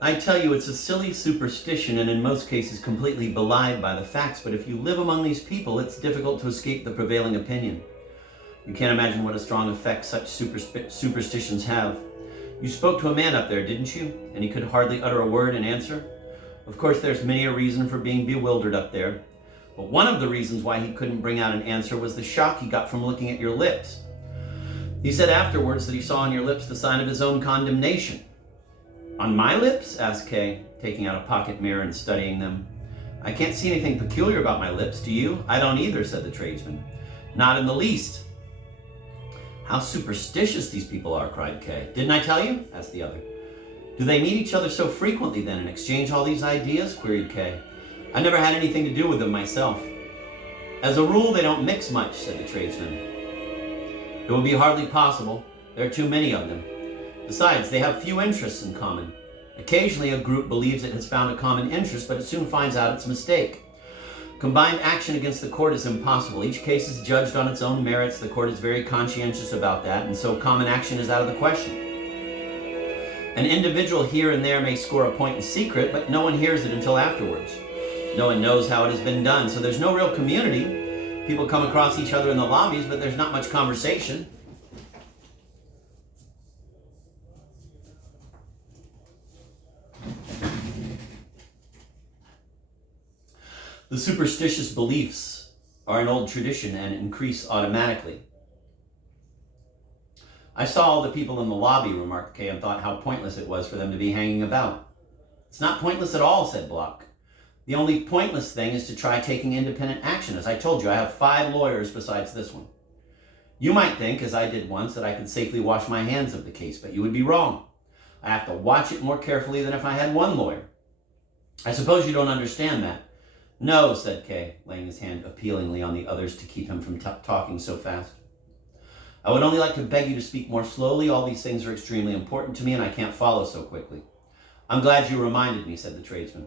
I tell you, it's a silly superstition and in most cases completely belied by the facts, but if you live among these people, it's difficult to escape the prevailing opinion. You can't imagine what a strong effect such superstitions have. You spoke to a man up there, didn't you? And he could hardly utter a word in answer? Of course, there's many a reason for being bewildered up there, but one of the reasons why he couldn't bring out an answer was the shock he got from looking at your lips. He said afterwards that he saw on your lips the sign of his own condemnation. On my lips? Asked Kay, taking out a pocket mirror and studying them. I can't see anything peculiar about my lips, do you? I don't either, said the tradesman. Not in the least. How superstitious these people are, cried Kay. Didn't I tell you? Asked the other. Do they meet each other so frequently then and exchange all these ideas? Queried Kay. I never had anything to do with them myself. As a rule, they don't mix much, said the tradesman. It would be hardly possible. There are too many of them. Besides, they have few interests in common. Occasionally, a group believes it has found a common interest, but it soon finds out its mistake. Combined action against the court is impossible. Each case is judged on its own merits. The court is very conscientious about that, and so common action is out of the question. An individual here and there may score a point in secret, but no one hears it until afterwards. No one knows how it has been done, so there's no real community. People come across each other in the lobbies, but there's not much conversation. The superstitious beliefs are an old tradition and increase automatically. I saw all the people in the lobby, remarked Kay, and thought how pointless it was for them to be hanging about. It's not pointless at all, said Block. The only pointless thing is to try taking independent action. As I told you, I have 5 lawyers besides this one. You might think, as I did once, that I could safely wash my hands of the case, but you would be wrong. I have to watch it more carefully than if I had one lawyer. I suppose you don't understand that. No, said Kay, laying his hand appealingly on the others to keep him from talking so fast. I would only like to beg you to speak more slowly. All these things are extremely important to me, and I can't follow so quickly. I'm glad you reminded me, said the tradesman.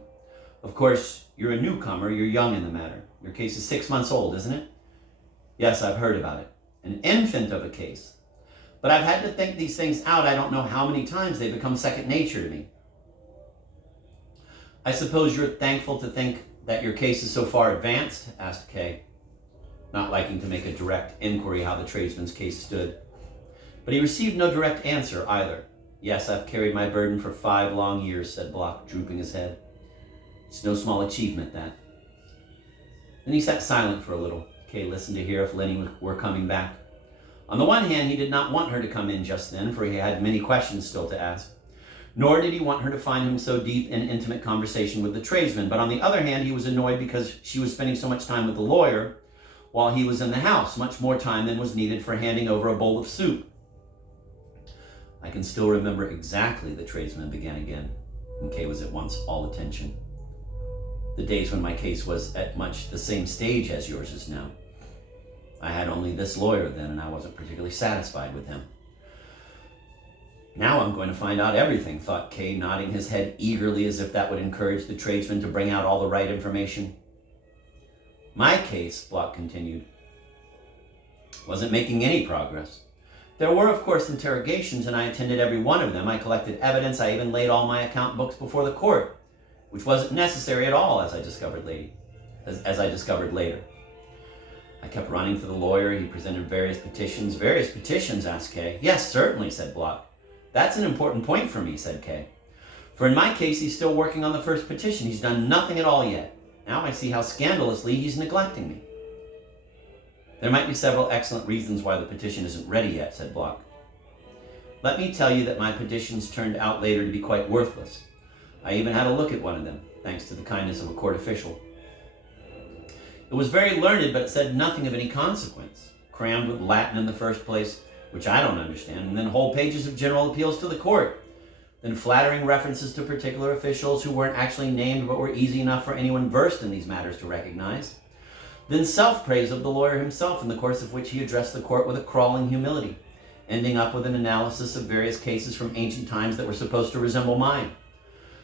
Of course, you're a newcomer. You're young in the matter. Your case is 6 months old, isn't it? Yes, I've heard about it. An infant of a case. But I've had to think these things out. I don't know how many times they become second nature to me. I suppose you're thankful to think that your case is so far advanced? Asked Kay, not liking to make a direct inquiry how the tradesman's case stood. But he received no direct answer either. Yes, I've carried my burden for 5 long years, said Block, drooping his head. It's no small achievement, that. Then he sat silent for a little. Kay listened to hear if Lenny were coming back. On the one hand, he did not want her to come in just then, for he had many questions still to ask. Nor did he want her to find him so deep in intimate conversation with the tradesman. But on the other hand, he was annoyed because she was spending so much time with the lawyer while he was in the house, much more time than was needed for handing over a bowl of soup. I can still remember exactly, the tradesman began again, and Kay was at once all attention. The days when my case was at much the same stage as yours is now. I had only this lawyer then, and I wasn't particularly satisfied with him. Now I'm going to find out everything, thought Kay, nodding his head eagerly as if that would encourage the tradesman to bring out all the right information. My case, Block continued, wasn't making any progress. There were, of course, interrogations, and I attended every one of them. I collected evidence. I even laid all my account books before the court, which wasn't necessary at all, as I discovered later. I kept running to the lawyer. He presented various petitions. Various petitions, asked Kay. Yes, certainly, said Block. That's an important point for me, said Kay. For in my case, he's still working on the first petition. He's done nothing at all yet. Now I see how scandalously he's neglecting me. There might be several excellent reasons why the petition isn't ready yet, said Block. Let me tell you that my petitions turned out later to be quite worthless. I even had a look at one of them, thanks to the kindness of a court official. It was very learned, but it said nothing of any consequence. Crammed with Latin in the first place, which I don't understand, and then whole pages of general appeals to the court. Then flattering references to particular officials who weren't actually named but were easy enough for anyone versed in these matters to recognize. Then self-praise of the lawyer himself, in the course of which he addressed the court with a crawling humility, ending up with an analysis of various cases from ancient times that were supposed to resemble mine.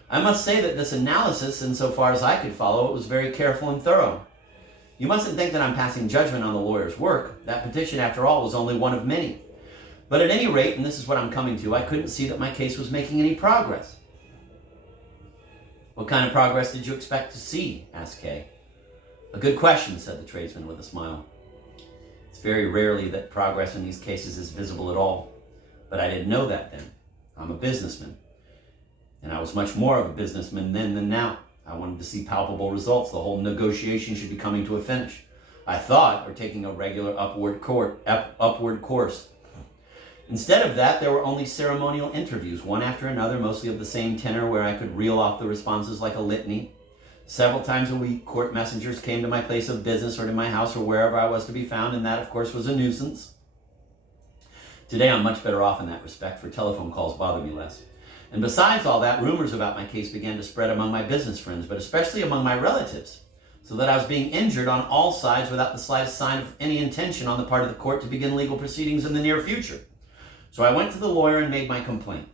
I must say that this analysis, insofar as I could follow it, was very careful and thorough. You mustn't think that I'm passing judgment on the lawyer's work. That petition, after all, was only one of many. But at any rate, and this is what I'm coming to, I couldn't see that my case was making any progress. What kind of progress did you expect to see? Asked Kay. A good question, said the tradesman with a smile. It's very rarely that progress in these cases is visible at all. But I didn't know that then. I'm a businessman. And I was much more of a businessman then than now. I wanted to see palpable results. The whole negotiation should be coming to a finish. I thought, or taking a regular upward course. Instead of that, there were only ceremonial interviews, one after another, mostly of the same tenor, where I could reel off the responses like a litany. Several times a week, court messengers came to my place of business or to my house or wherever I was to be found, and that, of course, was a nuisance. Today, I'm much better off in that respect, for telephone calls bother me less. And besides all that, rumors about my case began to spread among my business friends, but especially among my relatives, so that I was being injured on all sides without the slightest sign of any intention on the part of the court to begin legal proceedings in the near future. So I went to the lawyer and made my complaint.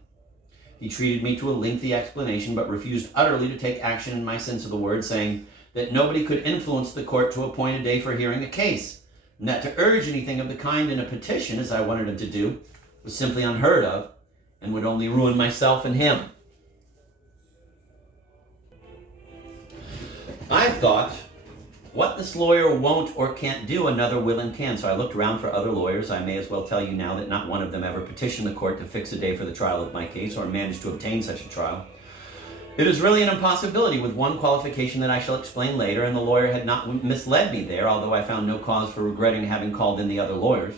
He treated me to a lengthy explanation, but refused utterly to take action in my sense of the word, saying that nobody could influence the court to appoint a day for hearing a case, and that to urge anything of the kind in a petition, as I wanted him to do, was simply unheard of, and would only ruin myself and him. I thought, what this lawyer won't or can't do, another will and can. So I looked around for other lawyers. I may as well tell you now that not one of them ever petitioned the court to fix a day for the trial of my case or managed to obtain such a trial. It is really an impossibility, with one qualification that I shall explain later, and the lawyer had not misled me there, although I found no cause for regretting having called in the other lawyers.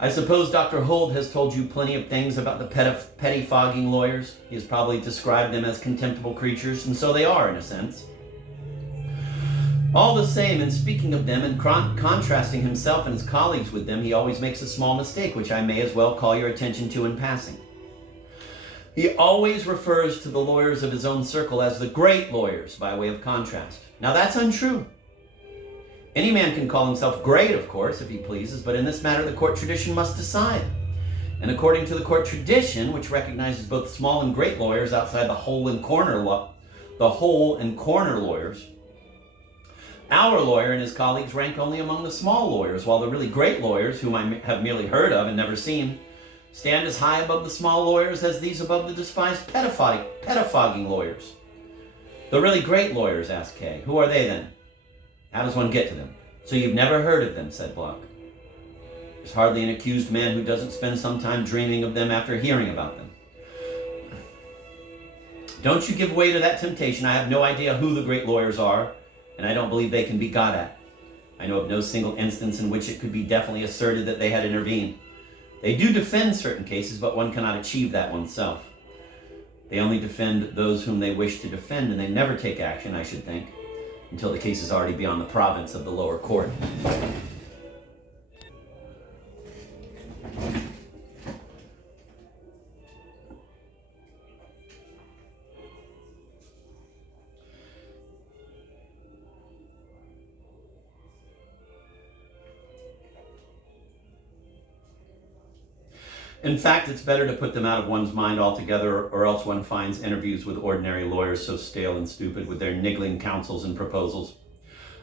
I suppose Dr. Hold has told you plenty of things about the pettifogging lawyers. He has probably described them as contemptible creatures, and so they are, in a sense. All the same, in speaking of them and contrasting himself and his colleagues with them, he always makes a small mistake, which I may as well call your attention to in passing. He always refers to the lawyers of his own circle as the great lawyers, by way of contrast. Now that's untrue. Any man can call himself great, of course, if he pleases, but in this matter the court tradition must decide. And according to the court tradition, which recognizes both small and great lawyers outside the hole and corner lawyers, our lawyer and his colleagues rank only among the small lawyers, while the really great lawyers, whom I have merely heard of and never seen, stand as high above the small lawyers as these above the despised pettifogging lawyers. The really great lawyers, asked Kay. Who are they then? How does one get to them? So you've never heard of them, said Block. There's hardly an accused man who doesn't spend some time dreaming of them after hearing about them. Don't you give way to that temptation. I have no idea who the great lawyers are, and I don't believe they can be got at. I know of no single instance in which it could be definitely asserted that they had intervened. They do defend certain cases, but one cannot achieve that oneself. They only defend those whom they wish to defend, and they never take action, I should think, until the case is already beyond the province of the lower court. In fact, it's better to put them out of one's mind altogether, or else one finds interviews with ordinary lawyers so stale and stupid with their niggling counsels and proposals.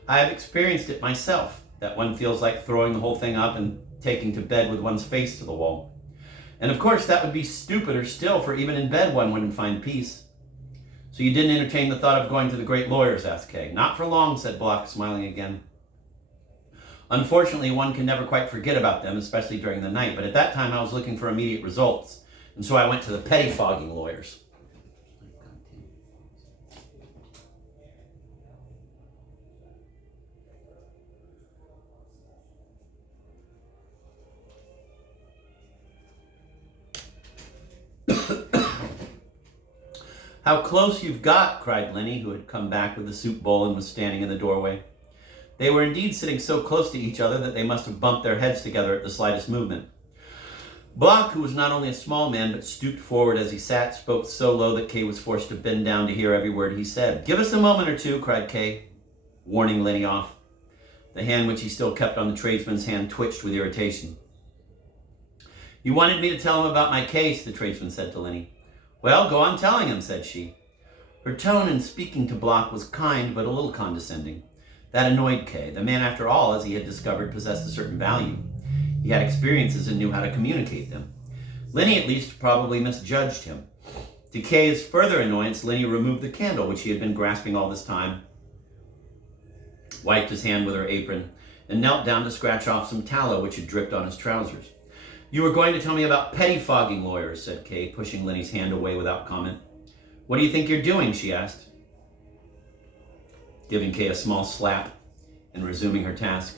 I have experienced it myself, that one feels like throwing the whole thing up and taking to bed with one's face to the wall. And of course, that would be stupider still, for even in bed one wouldn't find peace. So you didn't entertain the thought of going to the great lawyers, asked Kay. Not for long, said Block, smiling again. Unfortunately, one can never quite forget about them, especially during the night, but at that time I was looking for immediate results, and so I went to the pettifogging lawyers. How close you've got, cried Lenny, who had come back with the soup bowl and was standing in the doorway. They were indeed sitting so close to each other that they must have bumped their heads together at the slightest movement. Block, who was not only a small man but stooped forward as he sat, spoke so low that Kay was forced to bend down to hear every word he said. Give us a moment or two, cried Kay, warning Lenny off. The hand which he still kept on the tradesman's hand twitched with irritation. You wanted me to tell him about my case, the tradesman said to Lenny. Well, go on telling him, said she. Her tone in speaking to Block was kind but a little condescending. That annoyed Kay. The man, after all, as he had discovered, possessed a certain value. He had experiences and knew how to communicate them. Lenny, at least, probably misjudged him. To Kay's further annoyance, Lenny removed the candle, which he had been grasping all this time, wiped his hand with her apron, and knelt down to scratch off some tallow which had dripped on his trousers. "You were going to tell me about pettifogging lawyers," said Kay, pushing Lenny's hand away without comment. "What do you think you're doing?" she asked, giving Kay a small slap and resuming her task.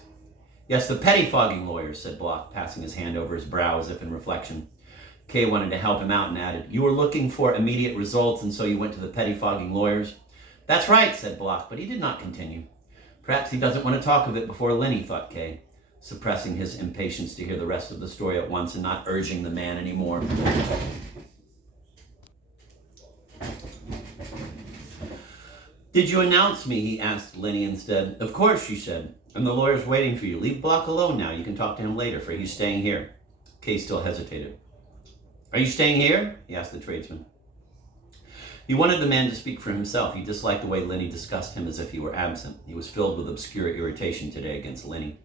"Yes, the pettifogging lawyers," said Block, passing his hand over his brow as if in reflection. Kay wanted to help him out and added, "You were looking for immediate results, and so you went to the pettifogging lawyers?" "That's right," said Block, but he did not continue. Perhaps he doesn't want to talk of it before Lenny, thought Kay, suppressing his impatience to hear the rest of the story at once and not urging the man anymore. "Did you announce me?" he asked Lenny instead. "Of course," she said. "And the lawyer's waiting for you. Leave Block alone now. You can talk to him later, for he's staying here." Kay still hesitated. "Are you staying here?" he asked the tradesman. He wanted the man to speak for himself. He disliked the way Lenny discussed him as if he were absent. He was filled with obscure irritation today against Lenny.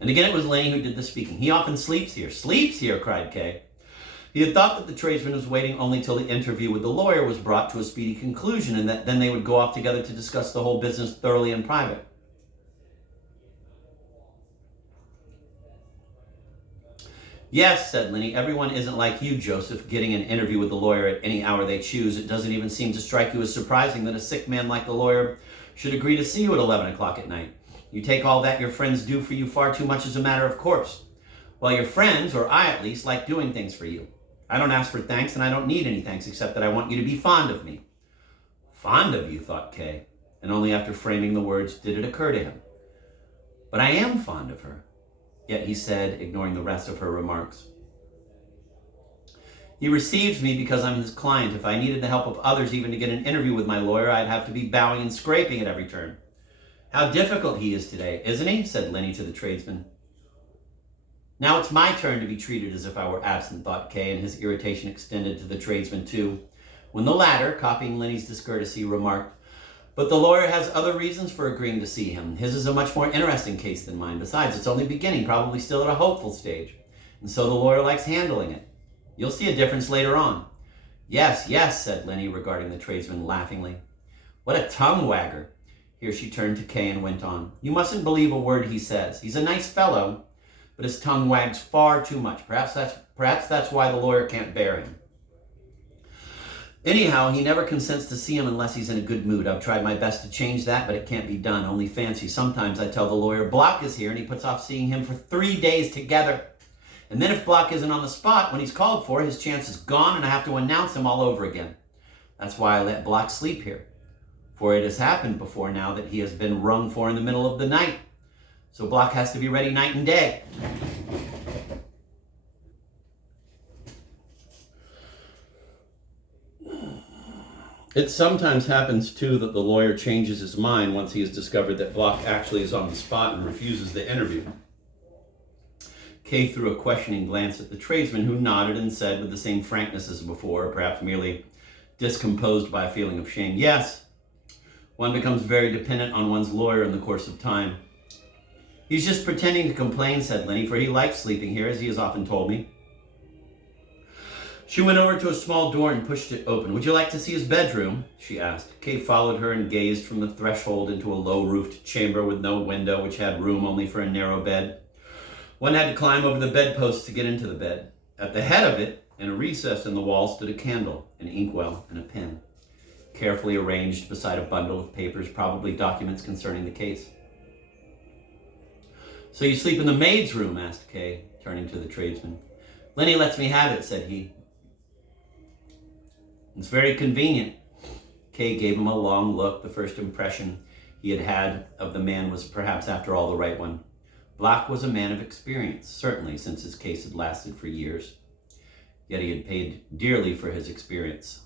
And again it was Lenny who did the speaking. "He often sleeps here." "Sleeps here?" cried Kay. He had thought that the tradesman was waiting only till the interview with the lawyer was brought to a speedy conclusion, and that then they would go off together to discuss the whole business thoroughly in private. "Yes," said Lenny, "everyone isn't like you, Joseph, getting an interview with the lawyer at any hour they choose. It doesn't even seem to strike you as surprising that a sick man like the lawyer should agree to see you at 11 o'clock at night. You take all that your friends do for you far too much as a matter of course. Well, your friends, or I at least, like doing things for you. I don't ask for thanks, and I don't need any thanks except that I want you to be fond of me." "Fond of you," thought Kay, and only after framing the words did it occur to him. "But I am fond of her." Yet he said, ignoring the rest of her remarks, "He receives me because I'm his client. If I needed the help of others even to get an interview with my lawyer, I'd have to be bowing and scraping at every turn." "How difficult he is today, isn't he?" said Lenny to the tradesman. "Now it's my turn to be treated as if I were absent," thought Kay, and his irritation extended to the tradesman too, when the latter, copying Lenny's discourtesy, remarked, "But the lawyer has other reasons for agreeing to see him. His is a much more interesting case than mine. Besides, it's only beginning, probably still at a hopeful stage. And so the lawyer likes handling it. You'll see a difference later on." "Yes, yes," said Lenny, regarding the tradesman laughingly. "What a tongue wagger." Here she turned to Kay and went on. "You mustn't believe a word he says. He's a nice fellow, but his tongue wags far too much. Perhaps that's why the lawyer can't bear him. Anyhow, he never consents to see him unless he's in a good mood. I've tried my best to change that, but it can't be done. Only fancy, sometimes I tell the lawyer Block is here, and he puts off seeing him for 3 days together. And then if Block isn't on the spot when he's called for, his chance is gone, and I have to announce him all over again. That's why I let Block sleep here. For it has happened before now that he has been rung for in the middle of the night. So Block has to be ready night and day." It sometimes happens, too, that the lawyer changes his mind once he has discovered that Block actually is on the spot and refuses the interview. Kay threw a questioning glance at the tradesman, who nodded and said with the same frankness as before, or perhaps merely discomposed by a feeling of shame, "Yes, one becomes very dependent on one's lawyer in the course of time." "He's just pretending to complain," said Lenny, "for he likes sleeping here, as he has often told me." She went over to a small door and pushed it open. "Would you like to see his bedroom?" she asked. Kay followed her and gazed from the threshold into a low-roofed chamber with no window, which had room only for a narrow bed. One had to climb over the bedpost to get into the bed. At the head of it, in a recess in the wall, stood a candle, an inkwell, and a pen, carefully arranged beside a bundle of papers, probably documents concerning the case. "So you sleep in the maid's room?" asked Kay, turning to the tradesman. "Lenny lets me have it," said he. "It's very convenient." Kay gave him a long look. The first impression he had had of the man was perhaps after all the right one. Block was a man of experience, certainly, since his case had lasted for years. Yet he had paid dearly for his experience.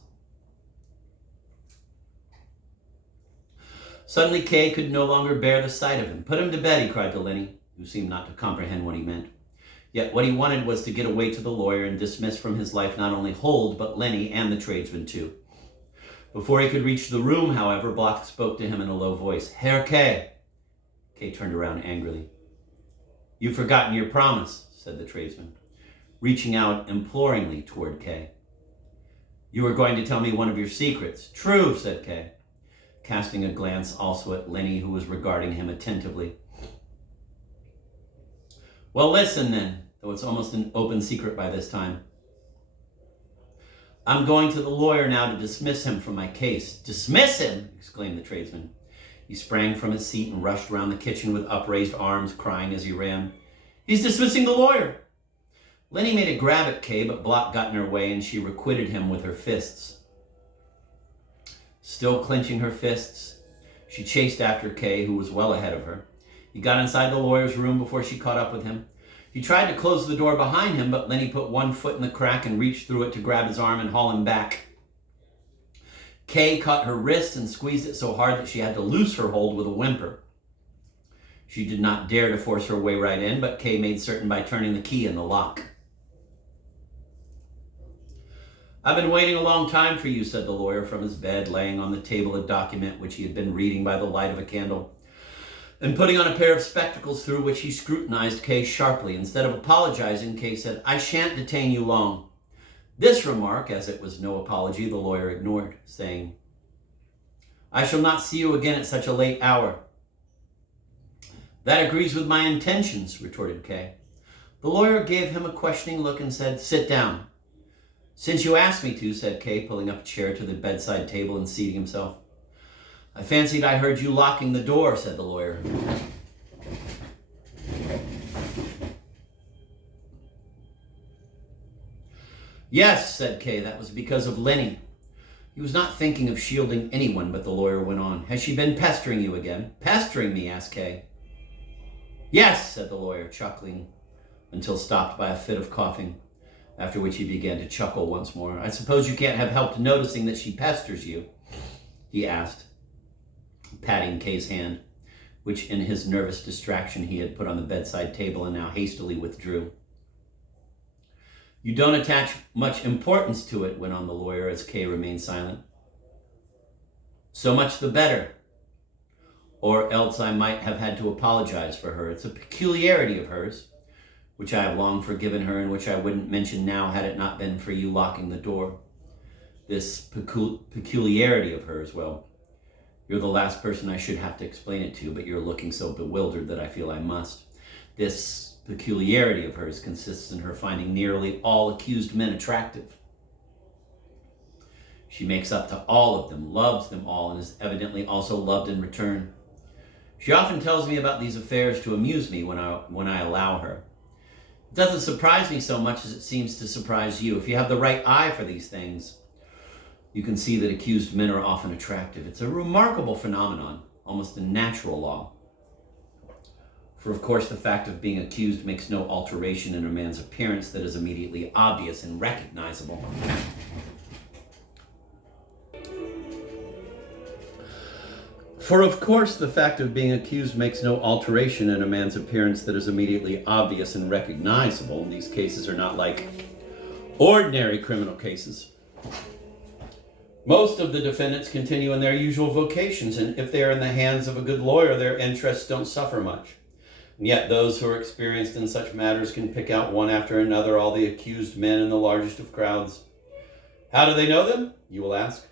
Suddenly Kay could no longer bear the sight of him. "Put him to bed," he cried to Lenny, who seemed not to comprehend what he meant. Yet what he wanted was to get away to the lawyer and dismiss from his life not only Hold, but Lenny and the tradesman too. Before he could reach the room, however, Block spoke to him in a low voice. "Herr Kay." Kay turned around angrily. "You've forgotten your promise," said the tradesman, reaching out imploringly toward Kay. You were going to tell me one of your secrets. True, said Kay, casting a glance also at Lenny, who was regarding him attentively. Well, listen then, though it's almost an open secret by this time. I'm going to the lawyer now to dismiss him from my case. Dismiss him? Exclaimed the tradesman. He sprang from his seat and rushed around the kitchen with upraised arms, crying as he ran. He's dismissing the lawyer. Lenny made a grab at Kay, but Block got in her way, and she requited him with her fists. Still clenching her fists, she chased after Kay, who was well ahead of her. He got inside the lawyer's room before she caught up with him. He tried to close the door behind him, but Lenny put one foot in the crack and reached through it to grab his arm and haul him back. Kay caught her wrist and squeezed it so hard that she had to loose her hold with a whimper. She did not dare to force her way right in, but Kay made certain by turning the key in the lock. I've been waiting a long time for you, said the lawyer from his bed, laying on the table a document which he had been reading by the light of a candle, and putting on a pair of spectacles through which he scrutinized Kay sharply. Instead of apologizing, Kay said, I shan't detain you long. This remark, as it was no apology, the lawyer ignored, saying, I shall not see you again at such a late hour. That agrees with my intentions, retorted Kay. The lawyer gave him a questioning look and said, Sit down. Since you asked me to, said Kay, pulling up a chair to the bedside table and seating himself. I fancied I heard you locking the door, said the lawyer. Yes, said Kay, that was because of Lenny. He was not thinking of shielding anyone, but the lawyer went on. Has she been pestering you again? Pestering me, asked Kay. Yes, said the lawyer, chuckling until stopped by a fit of coughing, after which he began to chuckle once more. I suppose you can't have helped noticing that she pesters you, he asked, patting Kay's hand, which in his nervous distraction he had put on the bedside table and now hastily withdrew. You don't attach much importance to it, went on the lawyer as Kay remained silent. So much the better. Or else I might have had to apologize for her. It's a peculiarity of hers, which I have long forgiven her and which I wouldn't mention now had it not been for you locking the door. This peculiarity of hers, well, you're the last person I should have to explain it to, but you're looking so bewildered that I feel I must. This peculiarity of hers consists in her finding nearly all accused men attractive. She makes up to all of them, loves them all, and is evidently also loved in return. She often tells me about these affairs to amuse me when I allow her. It doesn't surprise me so much as it seems to surprise you. If you have the right eye for these things, you can see that accused men are often attractive. It's a remarkable phenomenon, almost a natural law. For of course the fact of being accused makes no alteration in a man's appearance that is immediately obvious and recognizable. For of course the fact of being accused makes no alteration in a man's appearance that is immediately obvious and recognizable. These cases are not like ordinary criminal cases. Most of the defendants continue in their usual vocations, and if they are in the hands of a good lawyer, their interests don't suffer much. And yet those who are experienced in such matters can pick out one after another all the accused men in the largest of crowds. How do they know them? You will ask.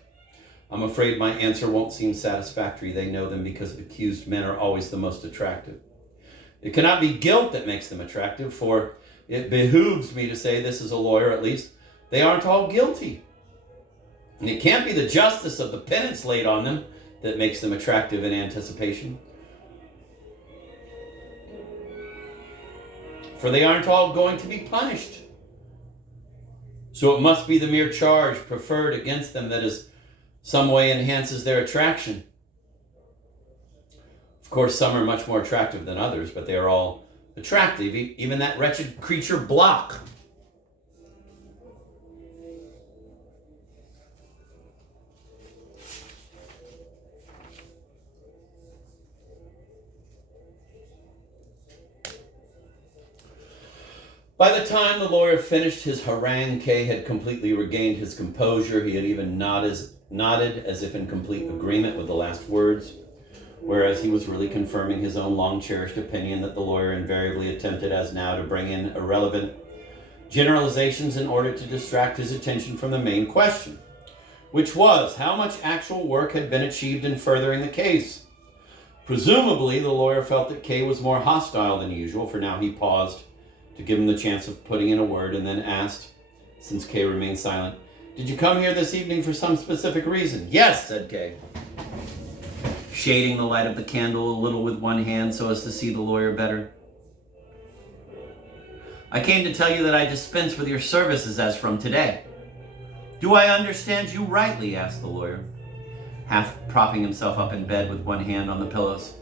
I'm afraid my answer won't seem satisfactory. They know them because accused men are always the most attractive. It cannot be guilt that makes them attractive, for it behooves me to say this as a lawyer at least. They aren't all guilty. And it can't be the justice of the penance laid on them that makes them attractive in anticipation. For they aren't all going to be punished. So it must be the mere charge preferred against them that is some way enhances their attraction. Of course, some are much more attractive than others, but they are all attractive, even that wretched creature Block. By the time the lawyer finished his harangue, Kay had completely regained his composure. He had even nodded as if in complete agreement with the last words, whereas he was really confirming his own long-cherished opinion that the lawyer invariably attempted as now to bring in irrelevant generalizations in order to distract his attention from the main question. which was how much actual work had been achieved in furthering the case. Presumably, the lawyer felt that Kay was more hostile than usual, for now he paused to give him the chance of putting in a word and then asked, since Kay remained silent, "Did you come here this evening for some specific reason?" "Yes," said Kay, shading the light of the candle a little with one hand so as to see the lawyer better. "I came to tell you that I dispense with your services as from today." "Do I understand you rightly?" asked the lawyer, half propping himself up in bed with one hand on the pillows.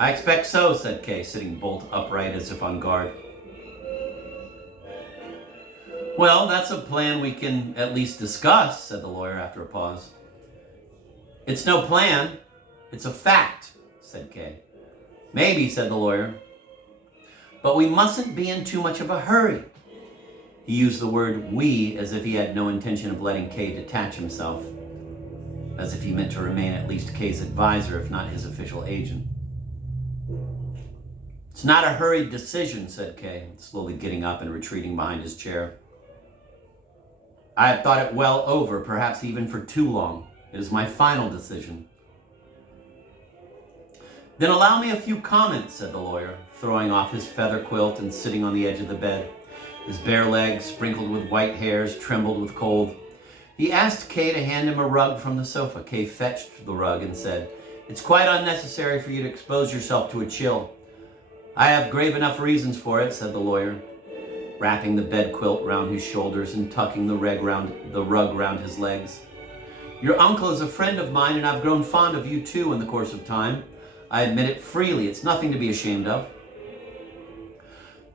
"I expect so," said Kay, sitting bolt upright as if on guard. "Well, that's a plan we can at least discuss," said the lawyer after a pause. "It's no plan, it's a fact," said Kay. "Maybe," said the lawyer, "but we mustn't be in too much of a hurry." He used the word "we" as if he had no intention of letting Kay detach himself, as if he meant to remain at least Kay's advisor, if not his official agent. "It's not a hurried decision," said Kay, slowly getting up and retreating behind his chair. "I have thought it well over, perhaps even for too long. It is my final decision." "Then allow me a few comments," said the lawyer, throwing off his feather quilt and sitting on the edge of the bed. His bare legs, sprinkled with white hairs, trembled with cold. He asked Kay to hand him a rug from the sofa. Kay fetched the rug and said, "It's quite unnecessary for you to expose yourself to a chill." "I have grave enough reasons for it," said the lawyer, wrapping the bed quilt round his shoulders and tucking the rug round his legs. "Your uncle is a friend of mine, and I've grown fond of you too in the course of time. I admit it freely. It's nothing to be ashamed of."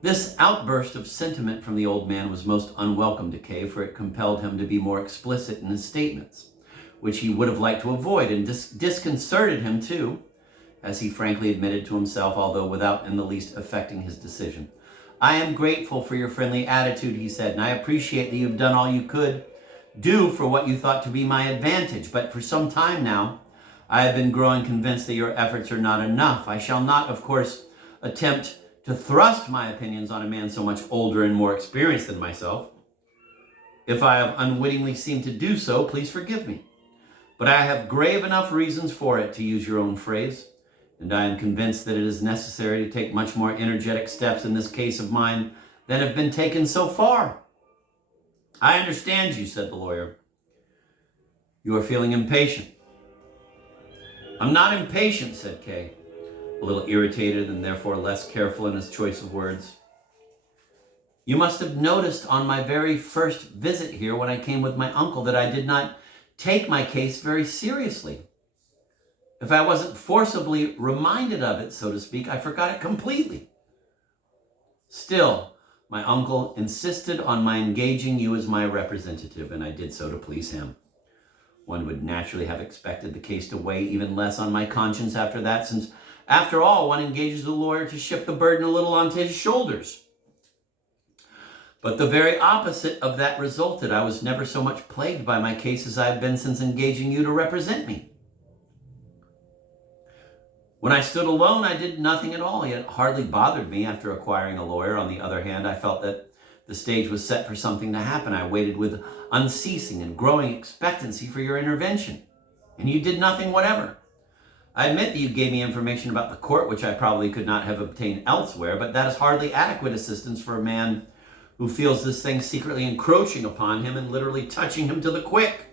This outburst of sentiment from the old man was most unwelcome to Kay, for it compelled him to be more explicit in his statements, which he would have liked to avoid, and disconcerted him too, as he frankly admitted to himself, although without in the least affecting his decision. "I am grateful for your friendly attitude," he said, "and I appreciate that you've done all you could do for what you thought to be my advantage. But for some time now, I have been growing convinced that your efforts are not enough. I shall not, of course, attempt to thrust my opinions on a man so much older and more experienced than myself. If I have unwittingly seemed to do so, please forgive me. But I have grave enough reasons for it, to use your own phrase, and I am convinced that it is necessary to take much more energetic steps in this case of mine than have been taken so far." "I understand you," said the lawyer. "You are feeling impatient." "I'm not impatient," said Kay, a little irritated and therefore less careful in his choice of words. "You must have noticed on my very first visit here when I came with my uncle that I did not take my case very seriously. If I wasn't forcibly reminded of it, so to speak, I forgot it completely. Still, my uncle insisted on my engaging you as my representative, and I did so to please him. One would naturally have expected the case to weigh even less on my conscience after that, since, after all, one engages a lawyer to shift the burden a little onto his shoulders. But the very opposite of that resulted. I was never so much plagued by my case as I have been since engaging you to represent me. When I stood alone, I did nothing at all, yet it hardly bothered me after acquiring a lawyer. On the other hand, I felt that the stage was set for something to happen. I waited with unceasing and growing expectancy for your intervention, and you did nothing whatever. I admit that you gave me information about the court, which I probably could not have obtained elsewhere, but that is hardly adequate assistance for a man who feels this thing secretly encroaching upon him and literally touching him to the quick."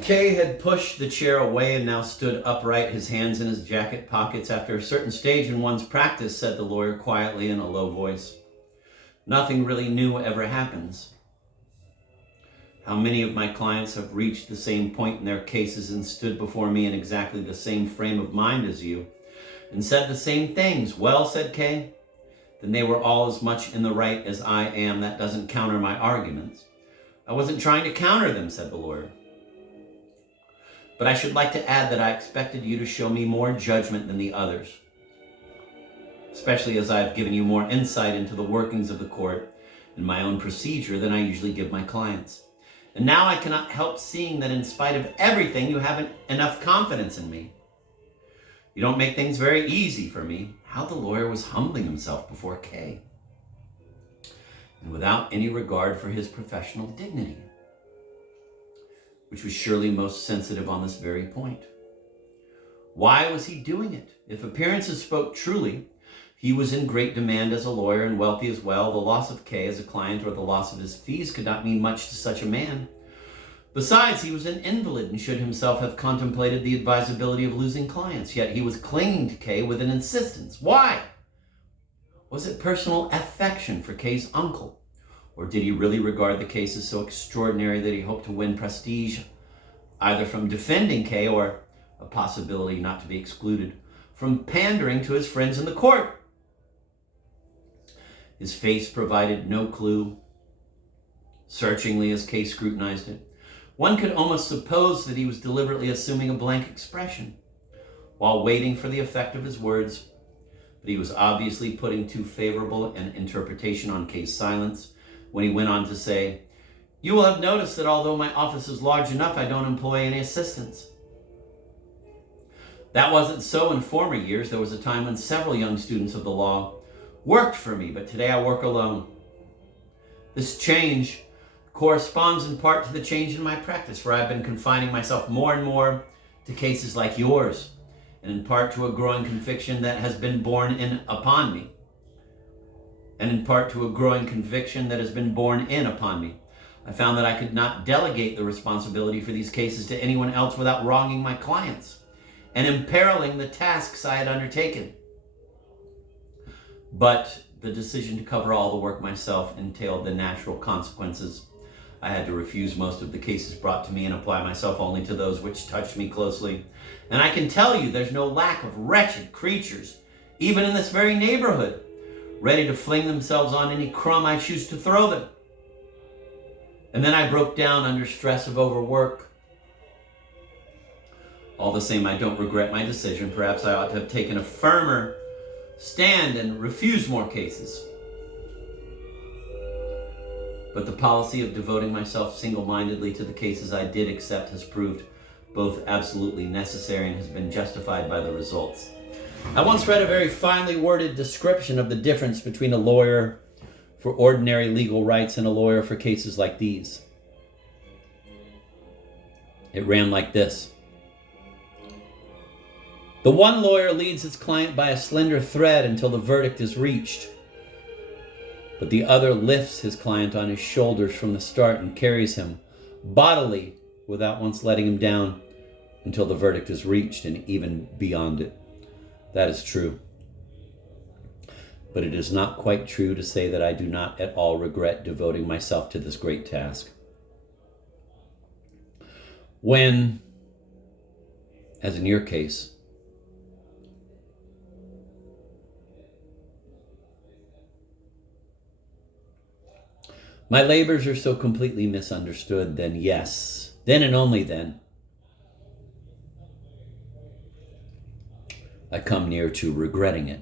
Kay had pushed the chair away and now stood upright, his hands in his jacket pockets. "After a certain stage in one's practice," said the lawyer quietly in a low voice, "nothing really new ever happens. How many of my clients have reached the same point in their cases and stood before me in exactly the same frame of mind as you and said the same things?" "Well," said Kay, "then they were all as much in the right as I am. That doesn't counter my arguments." "I wasn't trying to counter them," said the lawyer. "But I should like to add that I expected you to show me more judgment than the others, especially as I have given you more insight into the workings of the court and my own procedure than I usually give my clients. And now I cannot help seeing that in spite of everything, you haven't enough confidence in me. You don't make things very easy for me." How the lawyer was humbling himself before Kay, and without any regard for his professional dignity, which was surely most sensitive on this very point. Why was he doing it? If appearances spoke truly, he was in great demand as a lawyer and wealthy as well. The loss of Kay as a client or the loss of his fees could not mean much to such a man. Besides, he was an invalid and should himself have contemplated the advisability of losing clients. Yet he was clinging to Kay with an insistence. Why? Was it personal affection for Kay's uncle? Or did he really regard the case as so extraordinary that he hoped to win prestige, either from defending Kay or, a possibility not to be excluded, from pandering to his friends in the court? His face provided no clue. Searchingly as Kay scrutinized it, one could almost suppose that he was deliberately assuming a blank expression while waiting for the effect of his words, but he was obviously putting too favorable an interpretation on Kay's silence when he went on to say, "You will have noticed that although my office is large enough, I don't employ any assistants. That wasn't so in former years. There was a time when several young students of the law worked for me, but today I work alone. This change corresponds in part to the change in my practice, for I've been confining myself more and more to cases like yours, and in part to a growing conviction that has been borne in upon me. I found that I could not delegate the responsibility for these cases to anyone else without wronging my clients and imperiling the tasks I had undertaken. But the decision to cover all the work myself entailed the natural consequences. I had to refuse most of the cases brought to me and apply myself only to those which touched me closely. And I can tell you there's no lack of wretched creatures, even in this very neighborhood, ready to fling themselves on any crumb I choose to throw them." And then I broke down under stress of overwork. All the same, I don't regret my decision. Perhaps I ought to have taken a firmer stand and refused more cases. But the policy of devoting myself single-mindedly to the cases I did accept has proved both absolutely necessary and has been justified by the results. I once read a very finely worded description of the difference between a lawyer for ordinary legal rights and a lawyer for cases like these. It ran like this: "The one lawyer leads his client by a slender thread until the verdict is reached, but the other lifts his client on his shoulders from the start and carries him bodily without once letting him down until the verdict is reached and even beyond it." That is true. But it is not quite true to say that I do not at all regret devoting myself to this great task. When, as in your case, my labors are so completely misunderstood, then yes, then and only then, I come near to regretting it.